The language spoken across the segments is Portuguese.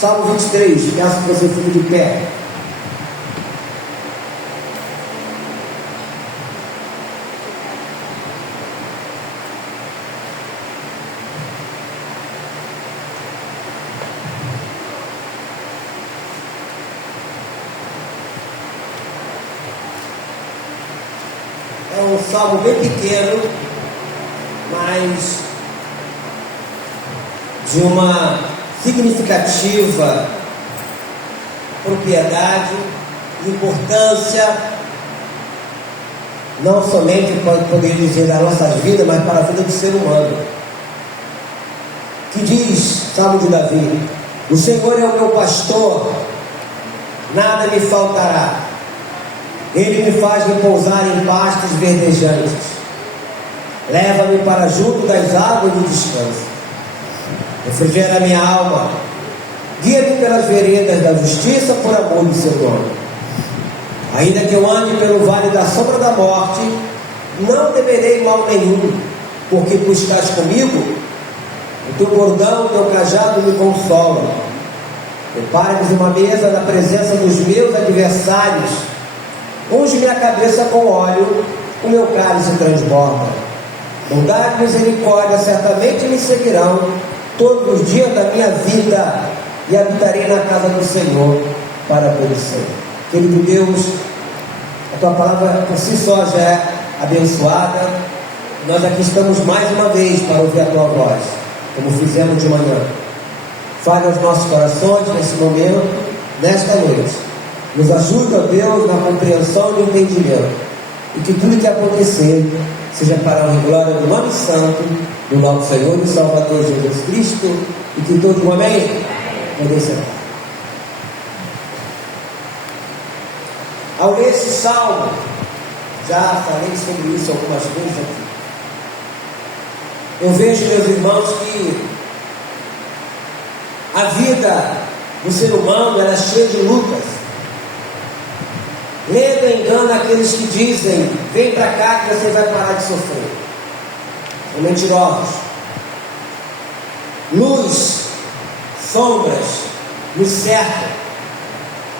Salmo 23, peço que você fique de pé. É um salmo bem pequeno, mas de uma significativa propriedade, importância, não somente poderia dizer da nossa vida, mas para a vida do ser humano. Que diz, Salmo de Davi: o Senhor é o meu pastor, nada me faltará. Ele me faz repousar em pastos verdejantes, leva-me para junto das águas de descanso, refrigera minha alma, guia-me pelas veredas da justiça por amor do seu nome. Ainda que eu ande pelo vale da sombra da morte, não temerei mal nenhum, porque tu estás comigo, o teu bordão, o teu cajado me consolam. Prepara-me uma mesa na presença dos meus adversários, unge minha cabeça com óleo, o meu cálice transborda. Bondade e misericórdia certamente me seguirão todos os dias da minha vida, e habitarei na casa do Senhor para todo sempre. Querido Deus, a tua palavra por si só já é abençoada. Nós aqui estamos mais uma vez para ouvir a tua voz, como fizemos de manhã. Fale aos nossos corações nesse momento, nesta noite. Nos ajude, ó Deus, na compreensão e no entendimento, e que tudo que acontecer seja para a honra e glória do nome santo do nosso Senhor e Salvador Jesus Cristo, e que todos digam amém. Podem sentar. Ao ler esse salmo, já falei sobre isso algumas vezes aqui, eu vejo, meus irmãos, que a vida do ser humano ela é cheia de lutas. Lendo engana aqueles que dizem: vem para cá que você vai parar de sofrer. São mentirosos. Luz, sombras, nos cercam.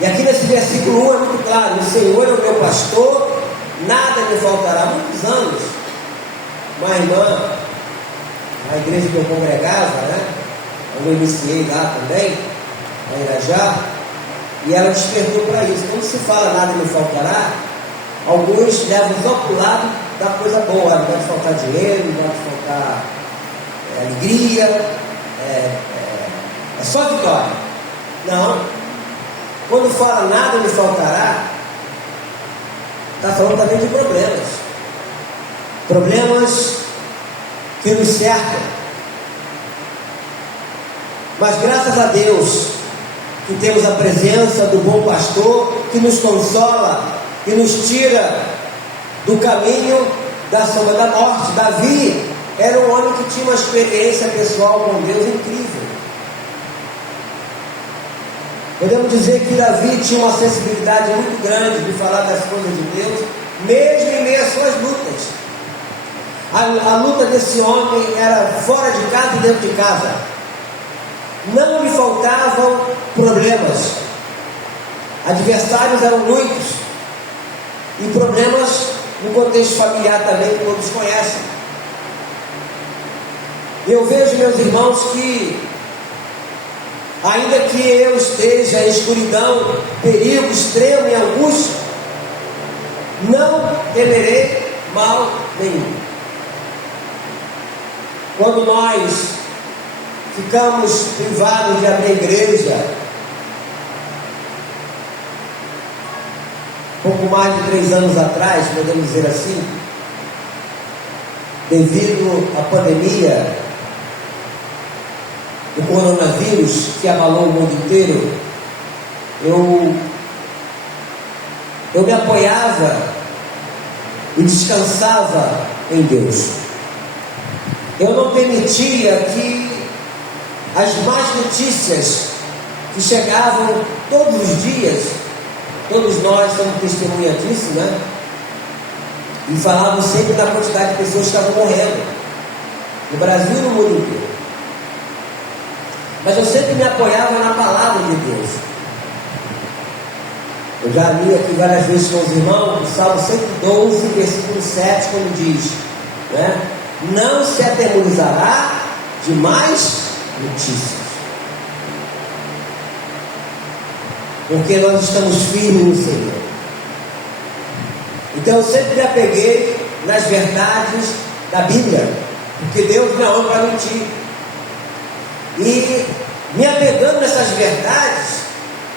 E aqui nesse versículo 1 é muito claro: o Senhor é o meu pastor, nada me faltará. Há muitos anos, uma irmã, na igreja que eu congregava, eu iniciei lá também, na Irajá, e ela despertou para isso. Quando se fala nada me faltará, alguns levam só para o lado da coisa boa. Não vai te faltar dinheiro, não vai te faltar alegria, é só vitória. Não. Quando fala nada me faltará, está falando também de problemas. Problemas que nos cercam. Mas graças a Deus que temos a presença do bom pastor, que nos consola e nos tira do caminho da sombra da morte. Davi era um homem que tinha uma experiência pessoal com Deus incrível. Podemos dizer que Davi tinha uma sensibilidade muito grande de falar das coisas de Deus, mesmo em meio às suas lutas. A luta desse homem era fora de casa e dentro de casa. Não lhe faltavam problemas. Adversários eram muitos. E problemas no contexto familiar também, que todos conhecem. Eu vejo, meus irmãos, que ainda que eu esteja em escuridão, perigo extremo e angústia, não temerei mal nenhum. Quando nós ficamos privados de abrir a igreja, pouco mais de 3 anos atrás, podemos dizer assim, devido à pandemia do coronavírus que abalou o mundo inteiro, eu me apoiava e descansava em Deus. Eu não permitia que as más notícias que chegavam todos os dias, todos nós somos testemunha disso, e falavam sempre da quantidade de pessoas que estavam morrendo no Brasil e no mundo inteiro. Mas eu sempre me apoiava na palavra Eu já li aqui várias vezes com os irmãos, o Salmo 112, versículo 7, quando diz, né? Não se atemorizará de mais notícias, porque nós estamos firmes no Senhor. Então eu sempre me apeguei nas verdades da Bíblia, porque Deus não é homem para mentir. E me apegando nessas verdades,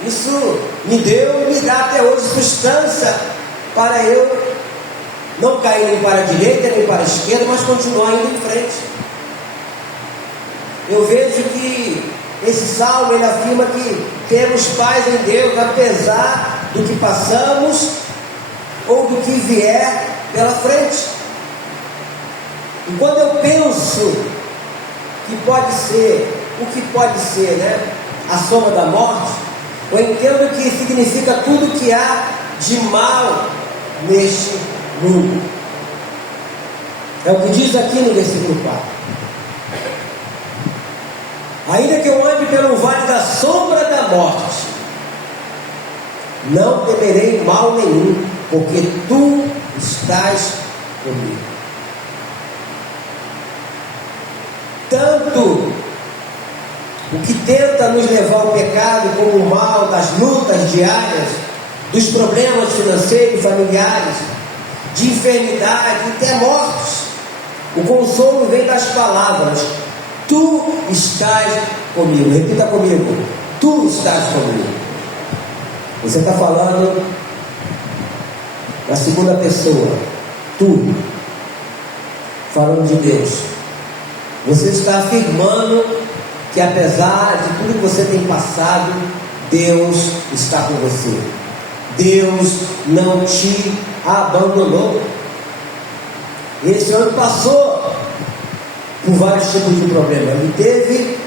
isso me deu e me dá até hoje substância para eu não cair nem para a direita nem para a esquerda, mas continuar indo em frente. Eu vejo que esse salmo ele afirma que temos paz em Deus, apesar do que passamos ou do que vier pela frente. E quando eu penso que pode ser, o que pode ser, né, a soma da morte, eu entendo que significa tudo que há de mal neste mundo. É o que diz aqui no versículo 4. Ainda que eu ande pelo vale da sombra da morte, não temerei mal nenhum, porque tu estás comigo. Tanto o que tenta nos levar ao pecado, como o mal das lutas diárias, dos problemas financeiros e familiares, de enfermidade e até mortes, o consolo vem das palavras: tu estás comigo. Repita comigo: tu estás comigo. Você está falando na segunda pessoa, tu, falando de Deus. Você está afirmando que apesar de tudo que você tem passado, Deus está com você. Deus não te abandonou. Esse ano passou por vários tipos de problemas. Ele teve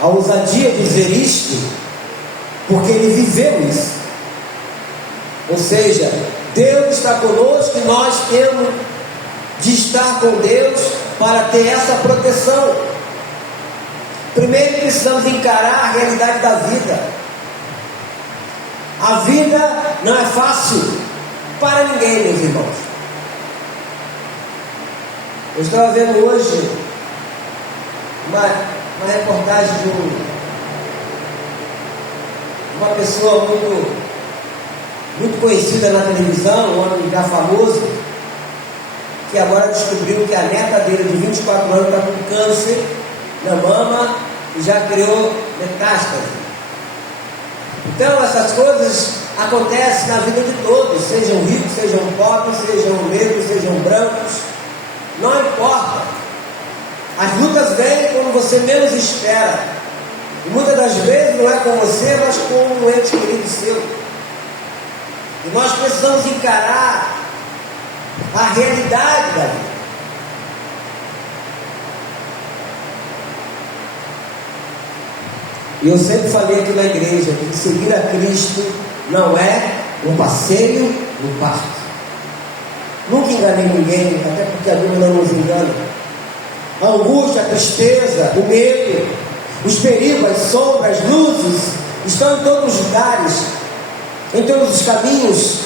a ousadia de dizer isto, porque ele viveu isso. Ou seja, Deus está conosco e nós temos de estar com Deus para ter essa proteção. Primeiro precisamos encarar a realidade da vida. A vida não é fácil para ninguém, meus irmãos. Eu estava vendo hoje uma reportagem de uma pessoa muito conhecida na televisão, um homem já famoso, que agora descobriu que a neta dele de 24 anos está com câncer na mama e já criou metástase. Então essas coisas acontecem na vida de todos, sejam ricos, sejam pobres, sejam negros, sejam brancos, não importa. As lutas vêm quando você menos espera, e muitas das vezes não é com você, mas com um ente querido seu. E nós precisamos encarar a realidade da vida. E eu sempre falei aqui na igreja que seguir a Cristo não é um passeio no parque. Nunca enganei ninguém, até porque a Bíblia não nos engana. A angústia, a tristeza, o medo, os perigos, as sombras, as luzes estão em todos os lugares, em todos os caminhos,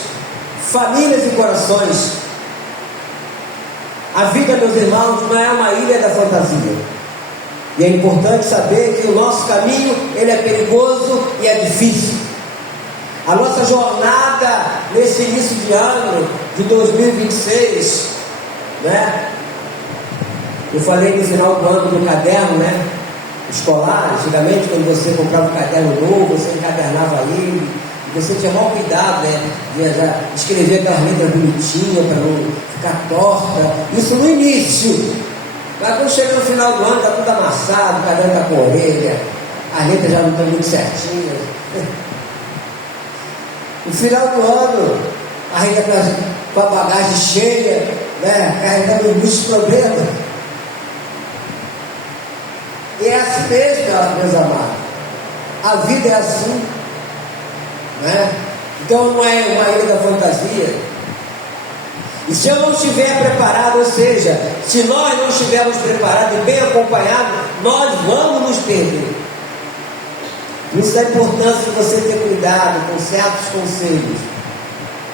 famílias e corações. A vida, meus irmãos, não é uma ilha da fantasia. E é importante saber que o nosso caminho, ele é perigoso e é difícil. A nossa jornada nesse início de ano de 2026, né? Eu falei no final do ano do caderno, né, escolar. Antigamente, quando você comprava um caderno novo, você encadernava ele, e você tinha maior cuidado, né, de escrever aquelas letras bonitinhas para não ficar torta. Isso no início. Mas quando chega no final do ano, está tudo amassado, o caderno está com orelha, as letras já não estão muito certinhas. No final do ano, a gente está com a bagagem cheia, né, carregando muitos problemas. E é assim mesmo, meus amados. A vida é assim, né? Então não é uma ilha da fantasia. E se eu não estiver preparado, ou seja, se nós não estivermos preparados e bem acompanhados, nós vamos nos perder. Por isso da importância de você ter cuidado com certos conselhos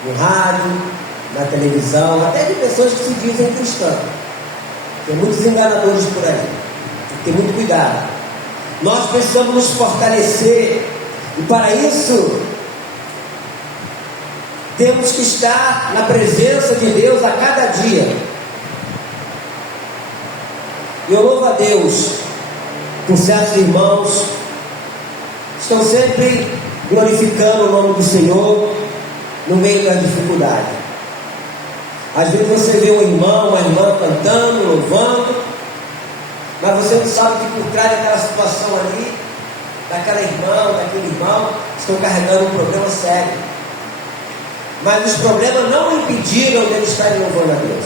no rádio, na televisão, até de pessoas que se dizem cristãs. Tem muitos enganadores por aí. Tem que ter muito cuidado. Nós precisamos nos fortalecer, e para isso temos que estar na presença de Deus a cada dia. Eu louvo a Deus por certos irmãos que estão sempre glorificando o nome do Senhor no meio das dificuldades. Às vezes você vê um irmão, uma irmã cantando, louvando, mas você não sabe que por trás daquela situação ali, daquela irmã, daquele irmão, estão carregando um problema sério. Mas os problemas não impediram deles estarem louvando a Deus.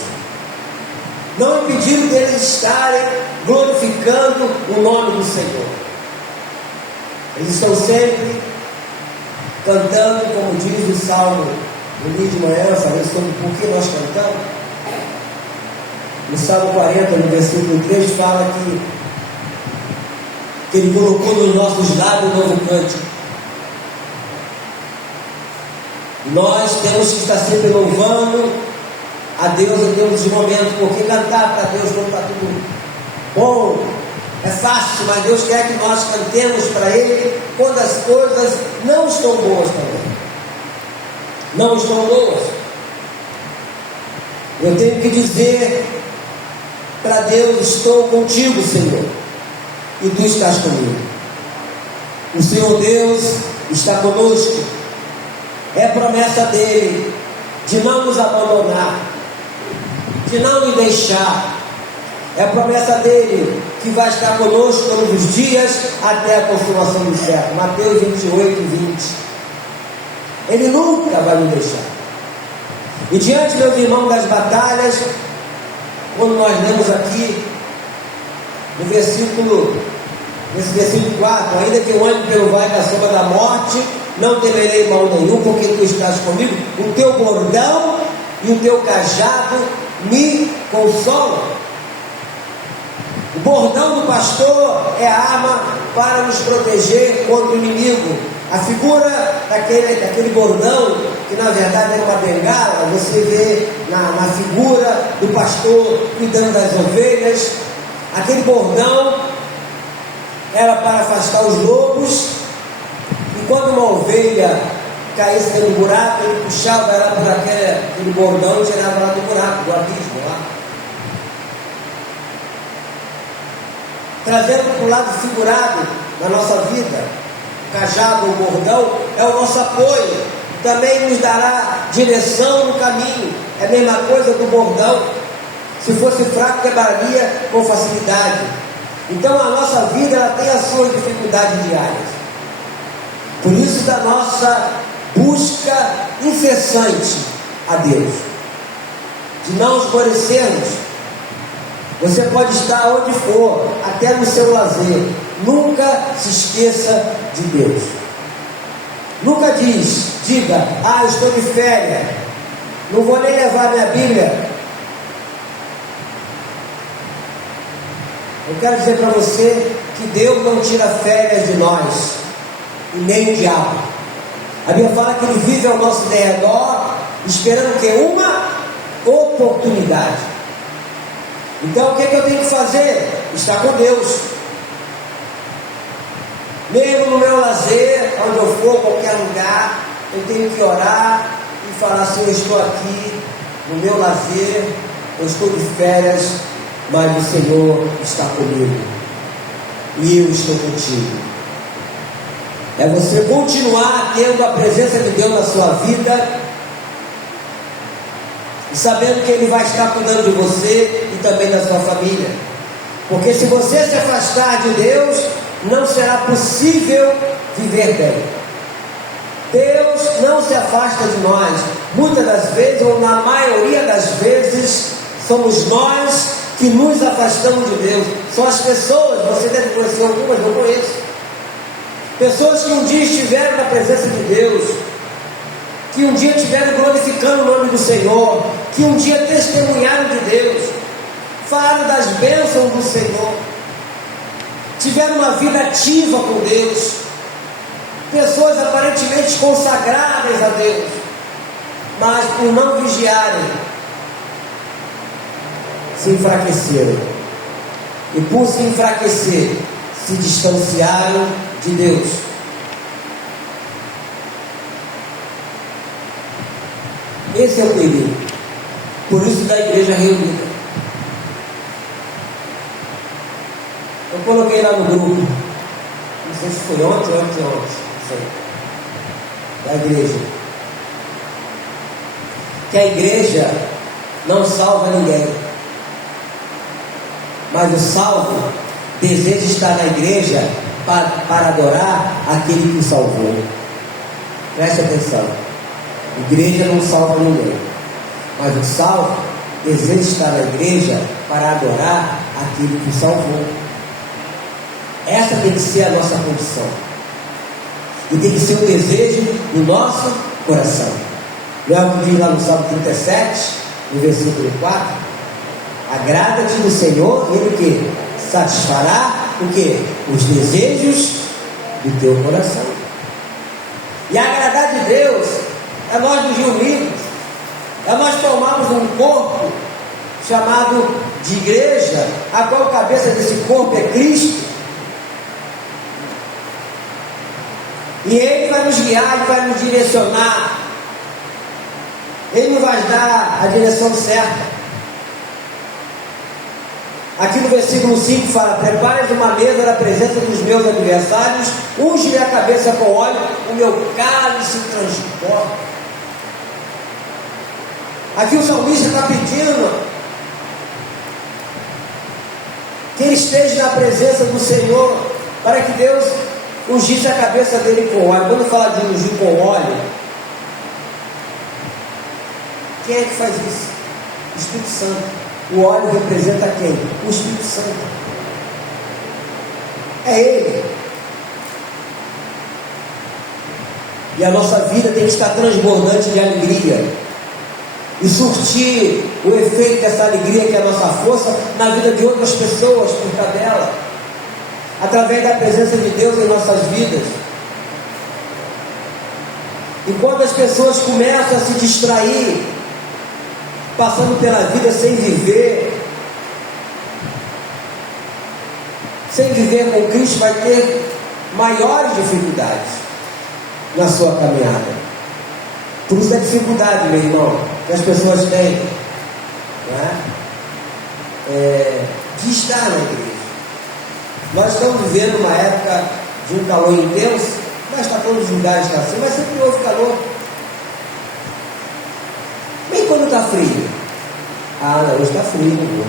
Não impediram deles estarem glorificando o nome do Senhor. Eles estão sempre cantando, como diz o Salmo no dia de manhã, falando sobre por que nós cantamos. No Salmo 40, no versículo 3, fala que Ele colocou nos nossos lábios um novo cântico. Nós temos que estar sempre louvando a Deus em todos os momentos, porque cantar para Deus quando está tudo bom é fácil, mas Deus quer que nós cantemos para Ele quando as coisas não estão boas também. Não estão boas. Eu tenho que dizer para Deus: estou contigo, Senhor, e Tu estás comigo. O Senhor Deus está conosco. É promessa dele de não nos abandonar, de não nos deixar. É promessa dele que vai estar conosco todos os dias até a consumação do século. Mateus 28, 20. Ele nunca vai nos deixar. E diante, meus irmãos, das batalhas, quando nós lemos aqui nesse versículo 4, ainda que eu ande pelo vale da sombra da morte, não temerei mal nenhum, porque Tu estás comigo. O Teu bordão e o Teu cajado me consolam. O bordão do pastor é a arma para nos proteger contra o inimigo. A figura daquele bordão, que na verdade era uma bengala, você vê na figura do pastor cuidando das ovelhas. Aquele bordão era para afastar os lobos. E quando uma ovelha caísse dentro do buraco, ele puxava ela por aquele bordão e tirava ela do buraco, do abismo lá. Trazendo para o lado figurado da nossa vida, o cajado, o bordão, é o nosso apoio. Também nos dará direção no caminho. É a mesma coisa do bordão. Se fosse fraco, quebraria com facilidade. Então a nossa vida ela tem as suas dificuldades diárias. Por isso da nossa busca incessante a Deus, de não esmorecermos. Você pode estar onde for, até no seu lazer. Nunca se esqueça de Deus. Nunca diga, eu estou de férias, não vou nem levar minha Bíblia. Eu quero dizer para você que Deus não tira férias de nós, e nem o diabo. A Bíblia fala que Ele vive ao nosso derredor, esperando o quê? Uma oportunidade. Então o que eu tenho que fazer? Estar com Deus. Mesmo no meu lazer, onde eu for, qualquer lugar, eu tenho que orar e falar assim: eu estou aqui no meu lazer, eu estou de férias, mas o Senhor está comigo e eu estou contigo. É você continuar tendo a presença de Deus na sua vida e sabendo que Ele vai estar cuidando de você e também da sua família. Porque se você se afastar de Deus, não será possível viver bem. Deus não se afasta de nós. Muitas das vezes, ou na maioria das vezes, somos nós que nos afastamos de Deus. São as pessoas, você deve conhecer algumas, eu conheço. Pessoas que um dia estiveram na presença de Deus, que um dia estiveram glorificando o nome do Senhor, que um dia testemunharam de Deus, falaram das bênçãos do Senhor, tiveram uma vida ativa com Deus, Pessoas aparentemente consagradas a Deus, mas por não vigiarem, se enfraqueceram. E por se enfraquecer, se distanciaram de Deus. Esse é o perigo. Por isso da igreja reunida. Eu coloquei lá no grupo, não sei se foi ontem ou anteontem, não sei, da igreja, que a igreja não salva ninguém, mas o salvo deseja estar na igreja para adorar aquele que o salvou. Preste atenção. Igreja não salva ninguém, mas o salvo deseja estar na igreja para adorar aquele que o salvou. Essa tem que ser a nossa condição, e tem que ser o desejo do nosso coração. Não é o que diz lá no Salmo 37, no versículo 4? Agrada-te do Senhor, e Ele o quê? Satisfará o quê? Os desejos do teu coração. E agradar de Deus é nós nos reunirmos, é nós tomarmos um corpo chamado de igreja, a qual a cabeça desse corpo é Cristo. E Ele vai nos guiar, Ele vai nos direcionar. Ele nos vai dar a direção certa. Aqui no versículo 5 fala: prepares uma mesa na presença dos meus adversários, unge-me a cabeça com óleo, o meu cálice transborda. Aqui o salmista está pedindo que ele esteja na presença do Senhor, para que Deus ungisse a cabeça dele com óleo. Quando fala de ungir com óleo, quem é que faz isso? O Espírito Santo. O óleo representa quem? O Espírito Santo. É Ele. E a nossa vida tem que estar transbordante de alegria, e surtir o efeito dessa alegria, que é a nossa força, na vida de outras pessoas por tabela, através da presença de Deus em nossas vidas. E quando as pessoas começam a se distrair, passando pela vida sem viver com Cristo, vai ter maiores dificuldades na sua caminhada. Por isso a dificuldade, meu irmão, que as pessoas têm, né? De estar na igreja. Nós estamos vivendo uma época de um calor intenso, mas está todos os lugares está assim, mas sempre houve calor. Nem quando está frio. Ah, não, hoje está frio, não vou.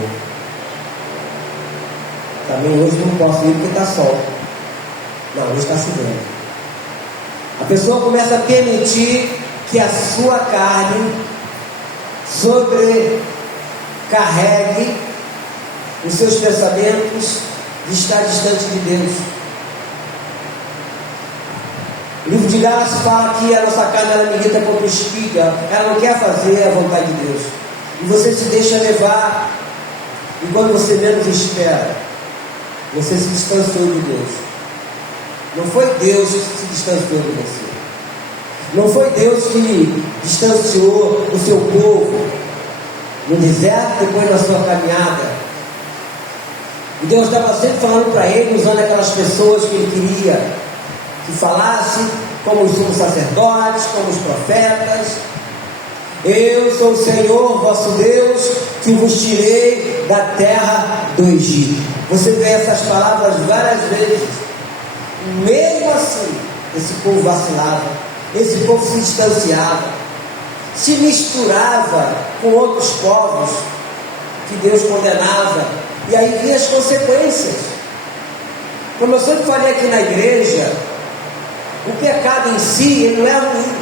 Também hoje não posso ir porque está sol. Não, hoje está chovendo. A pessoa começa a permitir que a sua carne sobrecarregue os seus pensamentos de estar distante de Deus. O livro de Gálatas fala que a nossa carne, ela milita contra o espírito, ela não quer fazer a vontade de Deus, e você se deixa levar, e quando você menos espera, você se distanciou de Deus. Não foi Deus que se distanciou de você, não foi Deus que distanciou o seu povo no deserto, depois na sua caminhada. E Deus estava sempre falando para ele, usando aquelas pessoas que ele queria que falasse, como os sumos sacerdotes, como os profetas. Eu sou o Senhor vosso Deus, que vos tirei da terra do Egito. Você vê essas palavras várias vezes. Mesmo assim, esse povo vacilava, esse povo se distanciava, se misturava com outros povos que Deus condenava, e aí vinha as consequências. Como eu sempre falei aqui na igreja, o pecado em si, ele não é ruim.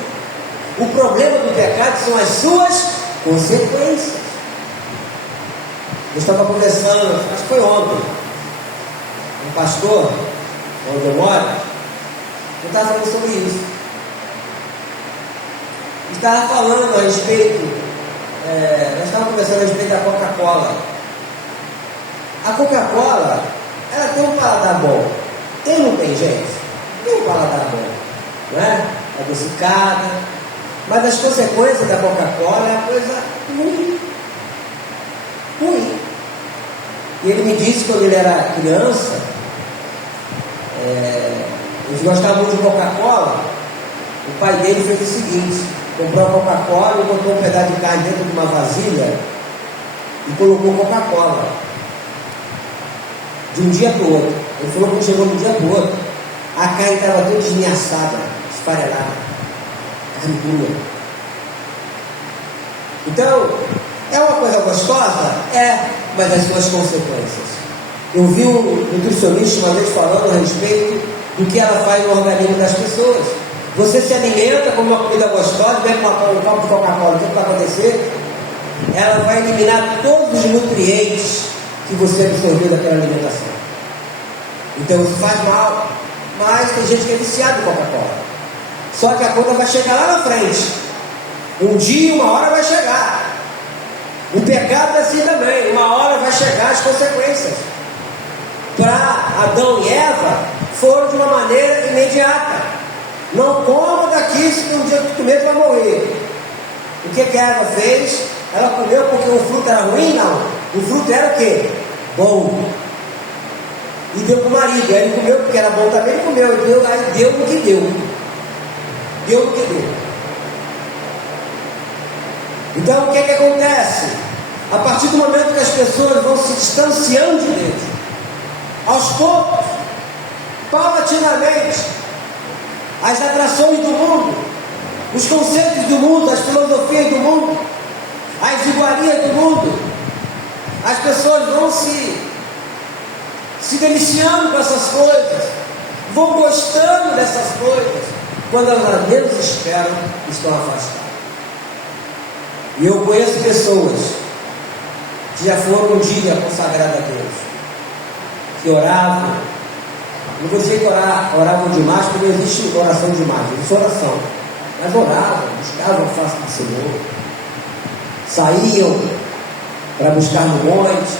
O problema do pecado são as suas consequências. Eu estava conversando, acho que foi ontem, um pastor, onde eu moro, eu estava falando sobre isso. Estava falando a respeito, nós estávamos conversando a respeito da Coca-Cola. A Coca-Cola, ela tem um paladar bom. Tem ou não tem, gente? Tem um paladar bom. não é? Adocicada. Mas as consequências da Coca-Cola é uma coisa ruim. Ruim. E ele me disse quando ele era criança, eles gostavam muito de Coca-Cola. O pai dele fez o seguinte: comprou a Coca-Cola e botou um pedaço de carne dentro de uma vasilha e colocou Coca-Cola. De um dia para o outro. Ele falou que chegou de um dia para o outro, a carne estava toda esmiaçada, esfarelada, carne crua. Então, é uma coisa gostosa? É, mas as suas consequências. Eu vi um nutricionista uma vez falando a respeito do que ela faz no organismo das pessoas. Você se alimenta com uma comida gostosa, vem com um copo de Coca-Cola, o que vai acontecer? Ela vai eliminar todos os nutrientes que você absorveu daquela alimentação. Então isso faz mal, mas tem gente que é viciada em Coca-Cola. Só que a conta vai chegar lá na frente. Um dia, uma hora vai chegar. O pecado é assim também, uma hora vai chegar as consequências. Para Adão e Eva, foram de uma maneira imediata. Não coma daqui, se um dia que comer, vai morrer. O que a Eva fez? Ela comeu porque o fruto era ruim? Não. O fruto era o quê? Bom. E deu para o marido. Aí ele comeu porque era bom também, ele comeu. Aí deu o que deu. Deu o que deu. Então o que acontece? A partir do momento que as pessoas vão se distanciando de Deus, aos poucos, paulatinamente, as atrações do mundo, os conceitos do mundo, as filosofias do mundo, as iguarias do mundo, as pessoas vão se deliciando com essas coisas, vão gostando dessas coisas, quando elas menos esperam, estão afastadas. E eu conheço pessoas que já foram um dia consagradas a Deus, que oravam, não vou dizer que oravam demais, porque não existe oração demais, existe oração, mas oravam, buscavam a face do Senhor, saíam para buscar no monte,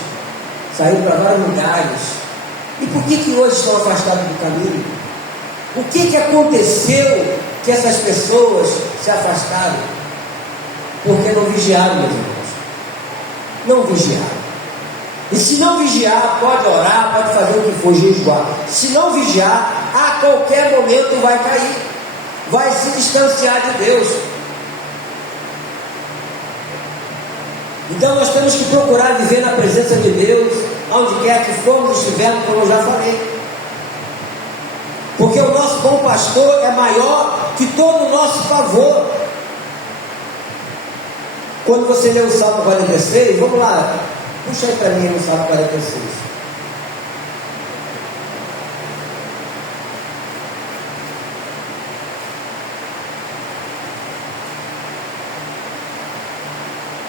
saíram para vários lugares. E por que hoje estão afastados do caminho? O que aconteceu que essas pessoas se afastaram? Porque não vigiaram, meus irmãos. Não vigiaram. E se não vigiar, pode orar, pode fazer o que for, jejuar. Se não vigiar, a qualquer momento vai cair, vai se distanciar de Deus. Então nós temos que procurar viver na presença de Deus, onde quer que formos, estivermos, como eu já falei. Porque o nosso bom pastor é maior que todo o nosso favor. Quando você lê o Salmo 46, vamos lá, puxa aí para mim no Salmo 46.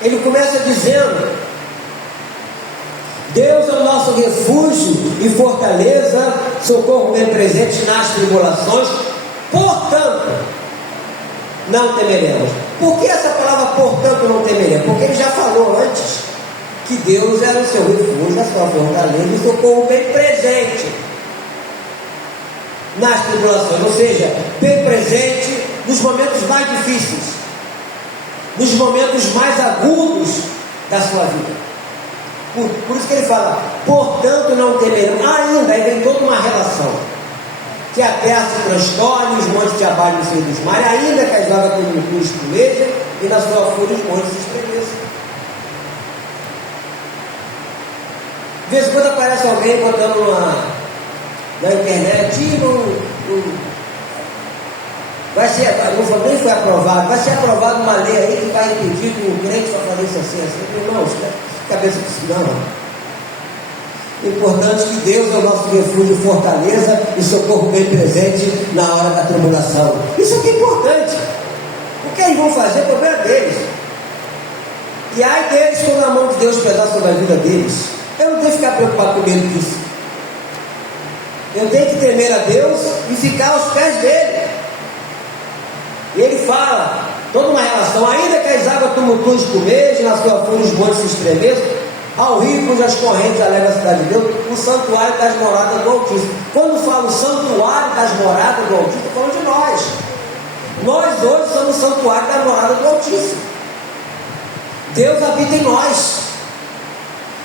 Ele começa dizendo: Deus é o nosso refúgio e fortaleza, socorro bem presente nas tribulações, portanto, não temeremos. Por que essa palavra portanto não temeremos? Porque ele já falou antes que Deus era o seu refúgio, a sua fortaleza e socorro bem presente nas tribulações, ou seja, bem presente nos momentos mais difíceis, nos momentos mais agudos da sua vida. Por isso que ele fala, portanto não temeremos. Ainda, aí vem toda uma relação, que a terra se transtorne, os montes se abalem no seio dos mares, ainda que as águas tumultuem espumejam, e na sua fúria os montes se estremeçam. De vez em quando aparece alguém botando na internet, vai ser, nem foi aprovado, vai ser aprovada uma lei aí que vai impedir que o crente só faça isso assim. Irmãos, cabeça de não. O importante é que Deus é o nosso refúgio, fortaleza e socorro bem presente na hora da tribulação. Isso aqui é importante. O que eles vão fazer, o problema é deles. E ai deles quando a mão de Deus pesar sobre a vida deles. Eu não tenho que ficar preocupado com medo disso. Eu tenho que temer a Deus e ficar aos pés dele. E ele fala, toda uma relação, ainda que as águas tumultuem espumejam, na sua fúria os montes se estremeçam, Ao rio cujas correntes alega a cidade de Deus, o santuário das moradas do Altíssimo. Quando falo santuário das moradas do Altíssimo, estou falando de nós. Nós hoje somos o santuário das moradas do Altíssimo. Deus habita em nós.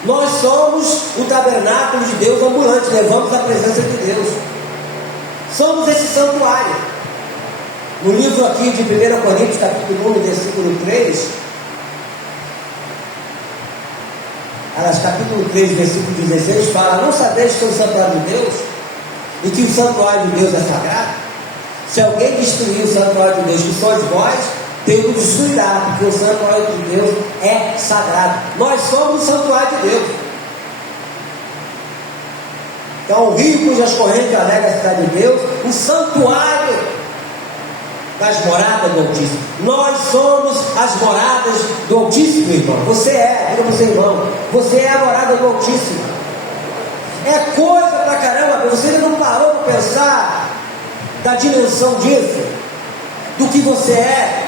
Nós somos o tabernáculo de Deus ambulante, levamos a presença de Deus. Somos esse santuário. No livro aqui de 1 Coríntios, capítulo 1, versículo 3, aliás, capítulo 3, versículo 16, fala: não sabeis que é o santuário de Deus e que o santuário de Deus é sagrado? Se alguém destruir o santuário de Deus, que sois vós, Deus o destruirá, porque o santuário de Deus é sagrado. Nós somos o santuário de Deus. Então, o rio cujas correntes alega a cidade de Deus, o santuário das moradas do Altíssimo. Nós somos as moradas do Altíssimo, irmão. Você é, diga para você, irmão, você é a morada do Altíssimo. É coisa pra caramba. Você ainda não parou para pensar da dimensão disso, do que você é,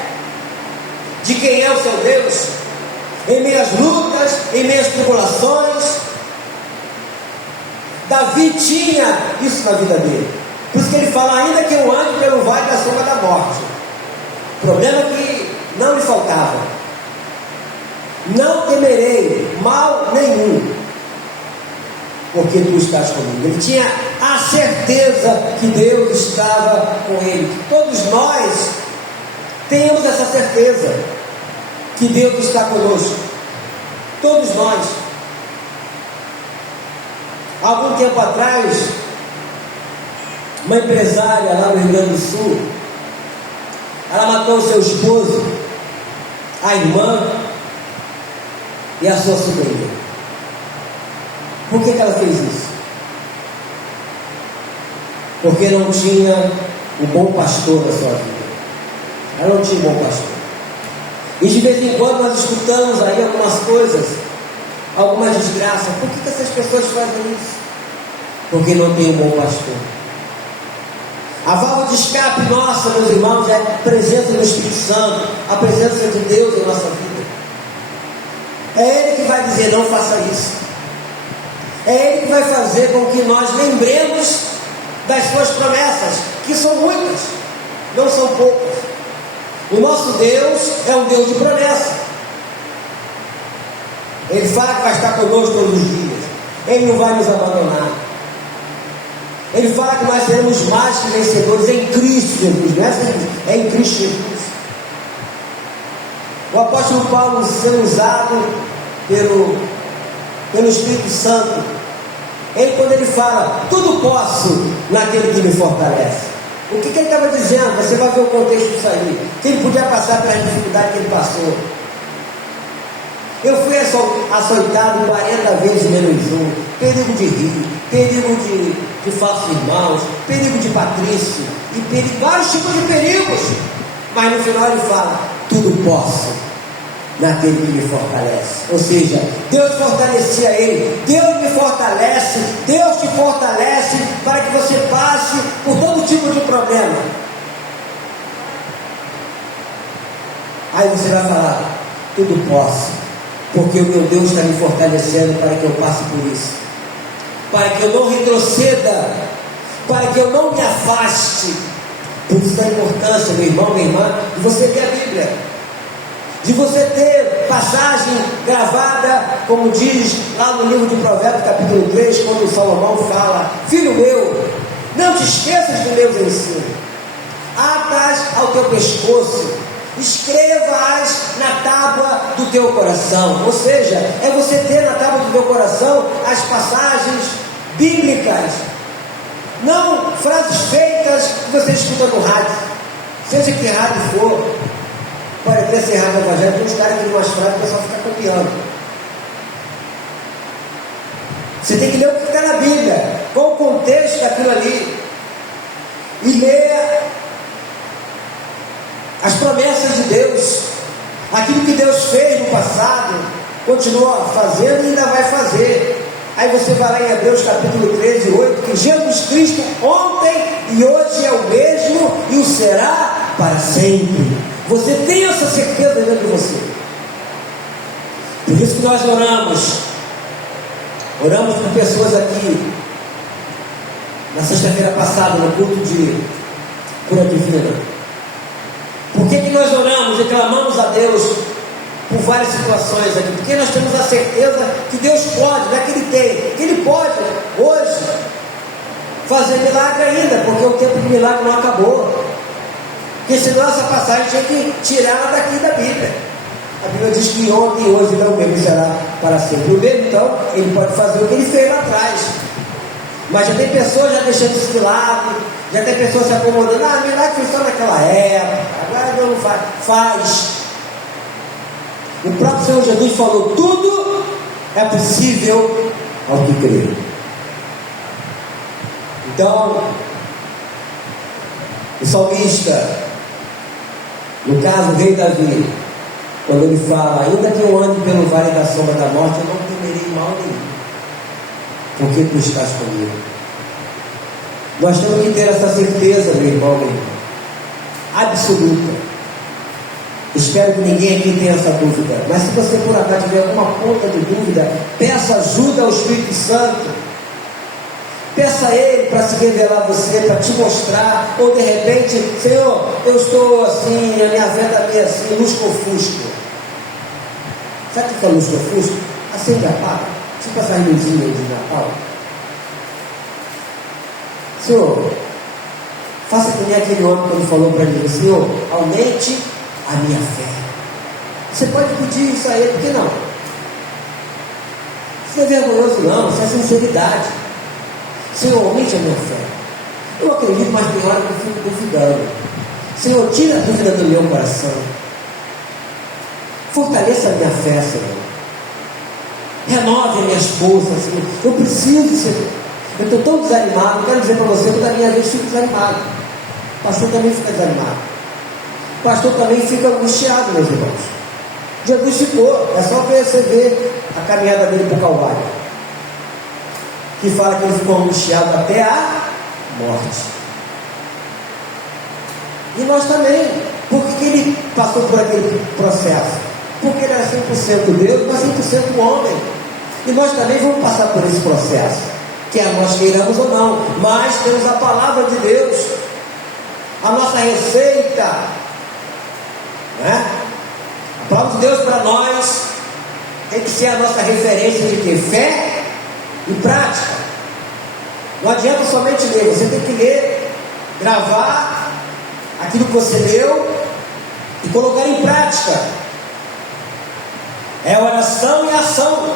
de quem é o seu Deus, em meio às lutas, em meio às tribulações. Davi tinha isso na vida dele. Por isso que ele fala: ainda que eu ande pelo vale da sombra da morte. O problema é que não lhe faltava: não temerei mal nenhum, porque tu estás comigo. Ele tinha a certeza que Deus estava com ele. Todos nós temos essa certeza que Deus está conosco. Todos nós. Algum tempo atrás, uma empresária lá no Rio Grande do Sul, ela matou o seu esposo, a irmã e a sua sobrinha. Por que ela fez isso? Porque não tinha um bom pastor na sua vida. Ela não tinha um bom pastor. E de vez em quando nós escutamos aí algumas coisas, alguma desgraça. Por que essas pessoas fazem isso? Porque não tem um bom pastor. A válvula de escape nossa, meus irmãos, é a presença do Espírito Santo, a presença de Deus em nossa vida. É Ele que vai dizer: não faça isso. É Ele que vai fazer com que nós lembremos das suas promessas, que são muitas, não são poucas. O nosso Deus é um Deus de promessa. Ele fala que vai estar conosco todos os dias. Ele não vai nos abandonar. Ele fala que nós seremos mais que vencedores em Cristo Jesus. Não é assim? É em Cristo Jesus. O apóstolo Paulo, sendo usado pelo Espírito Santo, quando ele fala: tudo posso naquele que me fortalece. O que ele estava dizendo? Você vai ver o contexto disso aí. Que ele podia passar pela dificuldade que ele passou. Eu fui açoitado 40 vezes menos um. Perigo de rio, perigo de falsos irmãos, perigo de patrício, e vários tipos de perigos. Mas no final ele fala: tudo posso naquele que me fortalece. Ou seja, Deus fortalecia ele. Deus me fortalece. Deus te fortalece para que você passe por todo tipo de problema. Aí você vai falar: tudo posso, porque o meu Deus está me fortalecendo para que eu passe por isso, para que eu não retroceda, para que eu não me afaste. Por isso a importância, meu irmão, minha irmã, de você ter a Bíblia, de você ter passagem gravada, como diz lá no livro de Provérbios, capítulo 3, quando Salomão fala: filho meu, não te esqueças dos meus ensinos, atas ao teu pescoço, escreva-as na tábua do teu coração. Ou seja, é você ter na tábua do teu coração as passagens bíblicas, não frases feitas que você escuta no rádio, seja que rádio for. Pode até ser rádio evangélico, tem uns caras que tem umas frases que o pessoal fica copiando. Você tem que ler o que está na Bíblia, qual o contexto daquilo ali, e ler as promessas de Deus, aquilo que Deus fez no passado, continua fazendo e ainda vai fazer. Aí você vai lá em Hebreus capítulo 13, 8, que Jesus Cristo ontem e hoje é o mesmo e o será para sempre. Você tem essa certeza dentro de você. Por isso que nós oramos Oramos por pessoas aqui, na sexta-feira passada, no culto de cura divina. Por que nós oramos e clamamos a Deus por várias situações aqui? Porque nós temos a certeza que Deus pode, não é que Ele tem, que Ele pode hoje fazer milagre ainda, porque o tempo de milagre não acabou. Porque senão essa passagem tinha que tirar ela daqui da Bíblia. A Bíblia diz que ontem e hoje não mesmo será para sempre. O mesmo, então, Ele pode fazer o que Ele fez lá atrás. Mas já tem pessoas já deixando isso de lado, já tem pessoas se acomodando. Ah, milagre foi só naquela época, agora Deus não faz. Faz. O próprio Senhor Jesus falou: tudo é possível ao que crê. Então, o salmista, no caso o rei Davi, quando ele fala: ainda que eu ande pelo vale da sombra da morte, eu não temerei mal nenhum, porque tu estás comigo. Nós temos que ter essa certeza, meu irmão, meu irmão, absoluta. Espero que ninguém aqui tenha essa dúvida, mas se você por acaso tiver alguma ponta de dúvida, peça ajuda ao Espírito Santo. Peça a Ele para se revelar a você, para te mostrar. Ou de repente: Senhor, eu estou assim, a minha venda meio assim, lusco-fusco. Sabe o que é lusco-fusco? Acende a apaga, tipo essas luzinhas de Natal. Senhor, faça que nem aquele homem quando falou para ele: Senhor, aumente a minha fé. Você pode pedir isso a Ele, por que não? Isso não é vergonhoso não, isso é sinceridade. Senhor, aumente a minha fé. Eu acredito, mas tem hora que eu fico duvidando. Senhor, tira a dúvida do meu coração. Fortaleça a minha fé, Senhor. Renove as minhas forças, Senhor. Eu preciso, Senhor. Eu estou tão desanimado. Quero dizer para você que da minha vez fico desanimado. O pastor também fica desanimado. O pastor também fica angustiado, meus irmãos. Jesus ficou. É só você ver a caminhada dele para o Calvário, que fala que ele ficou angustiado até a morte. E nós também. Por que ele passou por aquele processo? Porque ele era 100% Deus, mas 100% homem. E nós também vamos passar por esse processo, quer nós queiramos ou não. Mas temos a palavra de Deus, a nossa receita, né? A palavra de Deus para nós tem que ser a nossa referência de quê? Fé e prática. Não adianta somente ler, você tem que ler, gravar aquilo que você leu e colocar em prática. É oração e ação,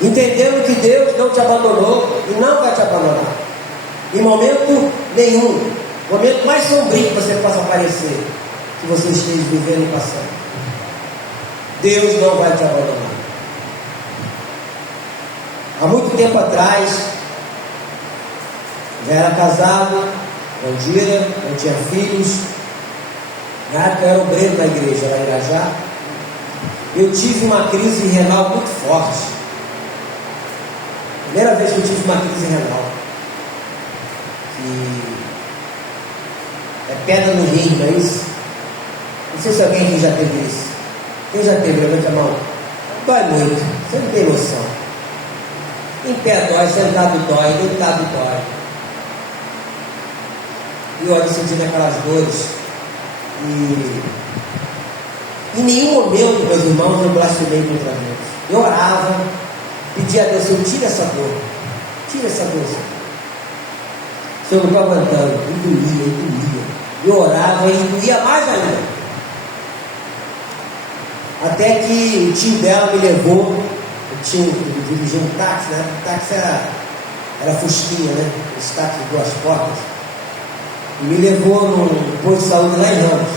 entendendo que Deus não te abandonou e não vai te abandonar em momento nenhum. O momento mais sombrio que você possa parecer que você esteja vivendo e passando, Deus não vai te abandonar. Há muito tempo atrás, já era casado, não tinha filhos. Na época eu era obreiro na igreja, lá em Irajá. Eu tive uma crise renal muito forte. Primeira vez que eu tive uma crise renal. Que é pedra no rim, não é isso? Não sei se alguém aqui já teve isso. Quem já teve? Levanta a mão. Dói muito, você não tem noção. Em pé dói, sentado dói, deitado dói. E olha, sentindo aquelas dores. E em nenhum momento, meus irmãos, eu blasfemei contra Deus. Eu orava, pedia a Deus: Senhor, tira essa dor. Tira essa dor, Senhor. Senhor, não estou aguentando. E doía. Eu orava e doía mais ainda. Até que o tio dela me levou. O tio dirigia um táxi, né? O táxi era fusquinha, né? Esse táxi de 2 portas. E me levou num posto de saúde lá em Ramos.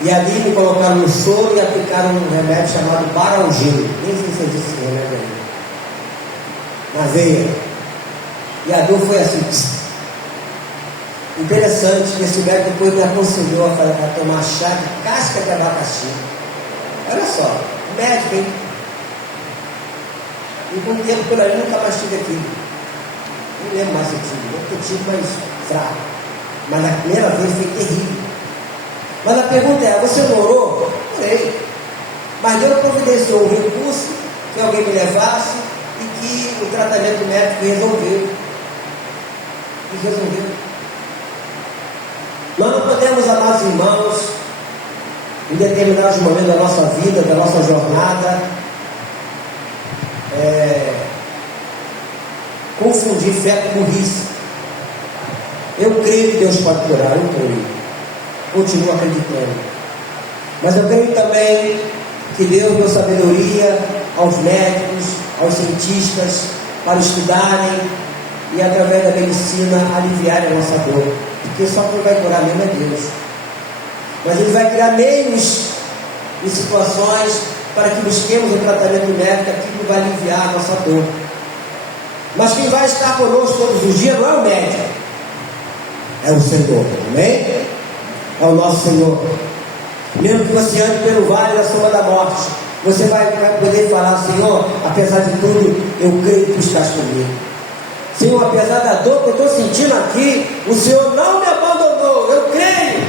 E ali me colocaram no soro e aplicaram um remédio chamado Baralgina. Nem sei se existe esse remédio aí. Na veia. E a dor foi assim. Interessante que esse médico depois me aconselhou a tomar chá de casca de abacaxi. Olha só, médico, hein? E com o tempo por aí nunca mais tive aquilo. Não lembro mais se eu tive. Não eu tive, mais fraco. Mas a primeira vez foi terrível. Mas a pergunta é: você não orou? Orei. Mas Deus providenciou um recurso que alguém me levasse e que o tratamento médico resolveu. E resolveu. Nós não podemos, amados irmãos, em determinados momentos da nossa vida, da nossa jornada, confundir fé com burrice. Eu creio que Deus pode curar, eu creio. Continuo acreditando. Mas eu creio também que Deus deu sabedoria aos médicos, aos cientistas, para estudarem e através da medicina aliviarem a nossa dor. Porque só quem vai curar mesmo é Deus. Mas Ele vai criar meios e situações para que busquemos o tratamento médico, aquilo que vai aliviar a nossa dor. Mas quem vai estar conosco todos os dias não é o médico, é o Senhor, amém? É o nosso Senhor. Mesmo que você ande pelo vale da sombra da morte, você vai poder falar: Senhor, apesar de tudo, eu creio que tu estás comigo. Senhor, apesar da dor que eu estou sentindo aqui, o Senhor não me abandonou. Eu creio,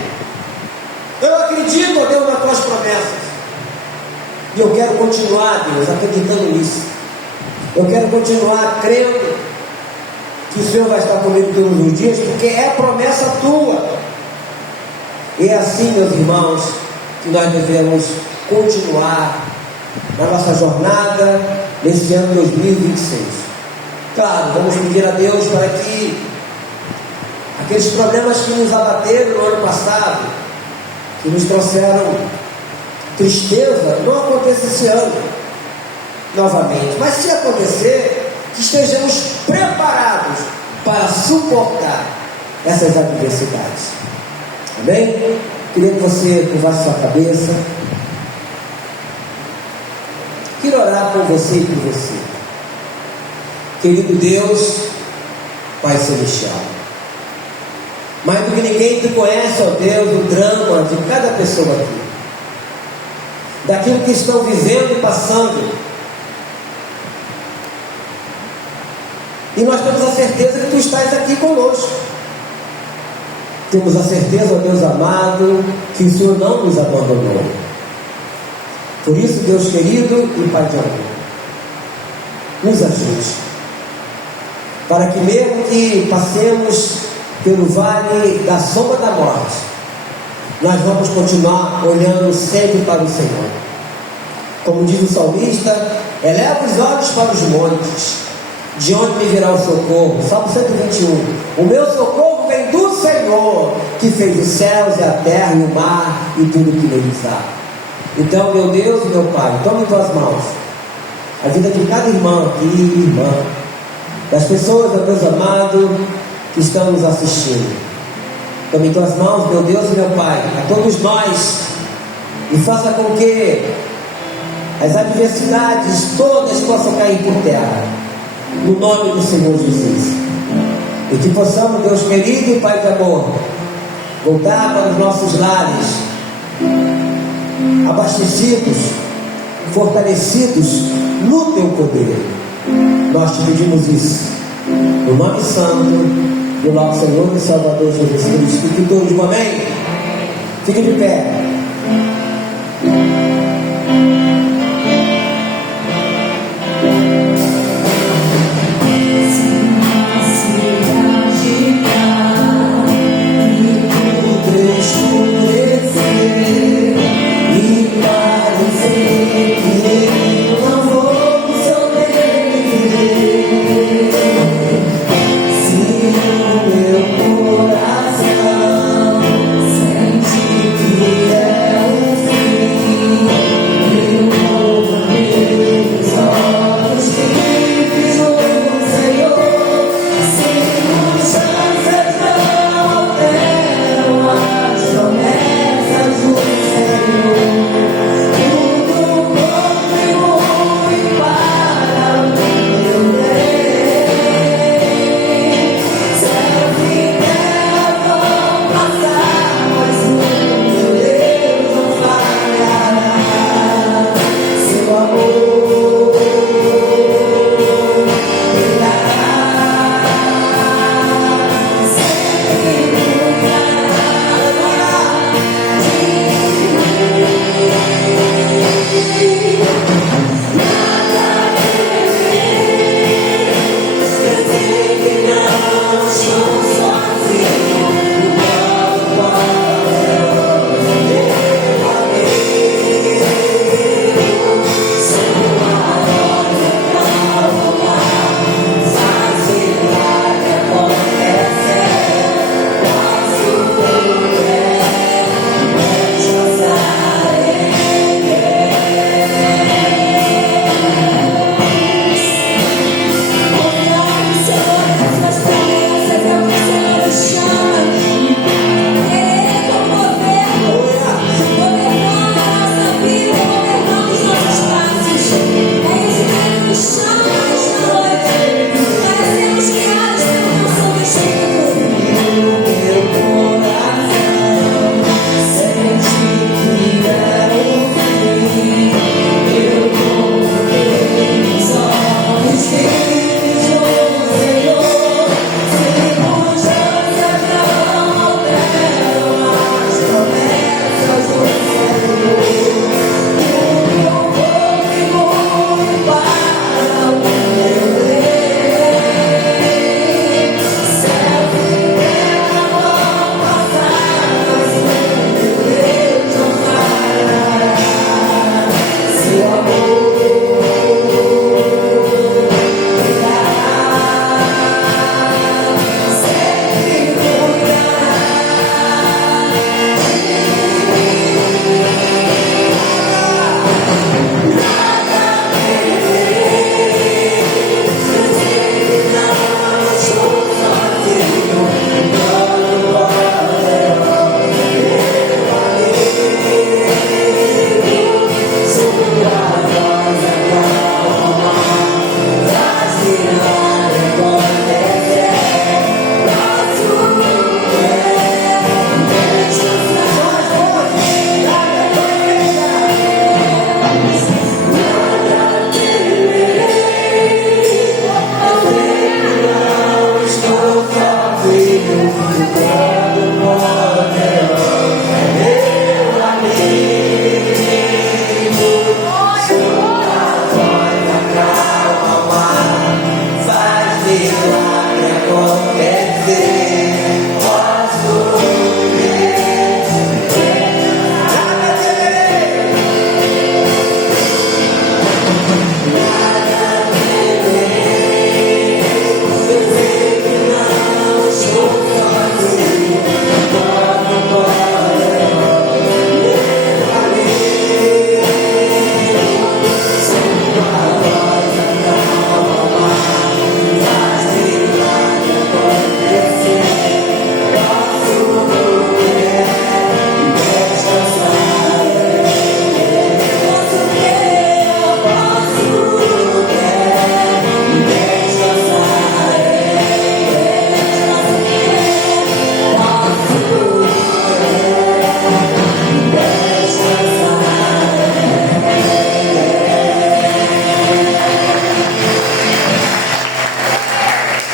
eu acredito, ó Deus, nas tuas promessas. E eu quero continuar, Deus, acreditando nisso. Eu quero continuar crendo que o Senhor vai estar comigo todos os dias, porque é promessa tua. E é assim, meus irmãos, que nós devemos continuar na nossa jornada nesse ano 2026. Claro, vamos pedir a Deus para que aqueles problemas que nos abateram no ano passado, que nos trouxeram tristeza, não aconteça esse ano novamente. Mas se acontecer, que estejamos preparados para suportar essas adversidades. Amém? Queria que você curvasse sua cabeça. Quero orar por você e por você. Querido Deus, Pai Celestial, mais do que ninguém tu conhece, ó Deus, o drama de cada pessoa aqui, daquilo que estão vivendo e passando. E nós temos a certeza que tu estás aqui conosco. Temos a certeza, ó Deus amado, que o Senhor não nos abandonou. Por isso, Deus querido e Pai de amor, nos ajude, para que mesmo que passemos pelo vale da sombra da morte, nós vamos continuar olhando sempre para o Senhor. Como diz o salmista: eleva os olhos para os montes, de onde me virá o socorro? Salmo 121. O meu socorro vem do Senhor, que fez os céus e a terra e o mar e tudo que neles há. Então, meu Deus e meu Pai, tome em tuas mãos a vida de cada irmão aqui e irmã, das pessoas, meu Deus amado, que estão nos assistindo. Tome em tuas mãos, meu Deus e meu Pai, a todos nós, e faça com que as adversidades todas possam cair por terra, no nome do Senhor Jesus. E que possamos, Deus querido e Pai de amor, voltar para os nossos lares abastecidos, fortalecidos no teu poder. Nós te pedimos isso no nome santo do nosso Senhor e Salvador Jesus Cristo. E que todos, amém? Fique de pé. Coração sente que é o fim.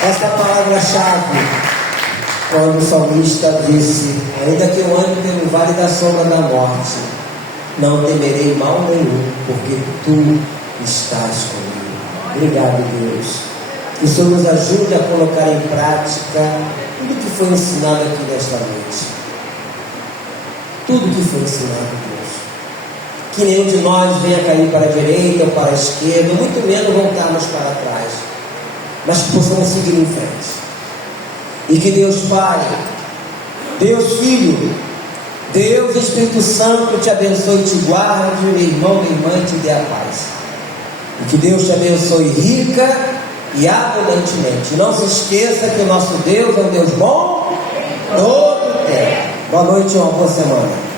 Essa palavra-chave, quando o salmista disse: ainda que eu ande pelo vale da sombra da morte, não temerei mal nenhum, porque tu estás comigo. Obrigado, Deus. Que o Senhor nos ajude a colocar em prática tudo que foi ensinado aqui nesta noite. Tudo que foi ensinado, Deus. Que nenhum de nós venha cair para a direita ou para a esquerda, muito menos voltarmos para trás, mas que possamos seguir em frente. E que Deus Pai, Deus Filho, Deus Espírito Santo te abençoe e te guarde, meu irmão, minha irmã, te dê a paz. E que Deus te abençoe rica e abundantemente. Não se esqueça que o nosso Deus é um Deus bom todo tempo. Boa noite e uma boa semana.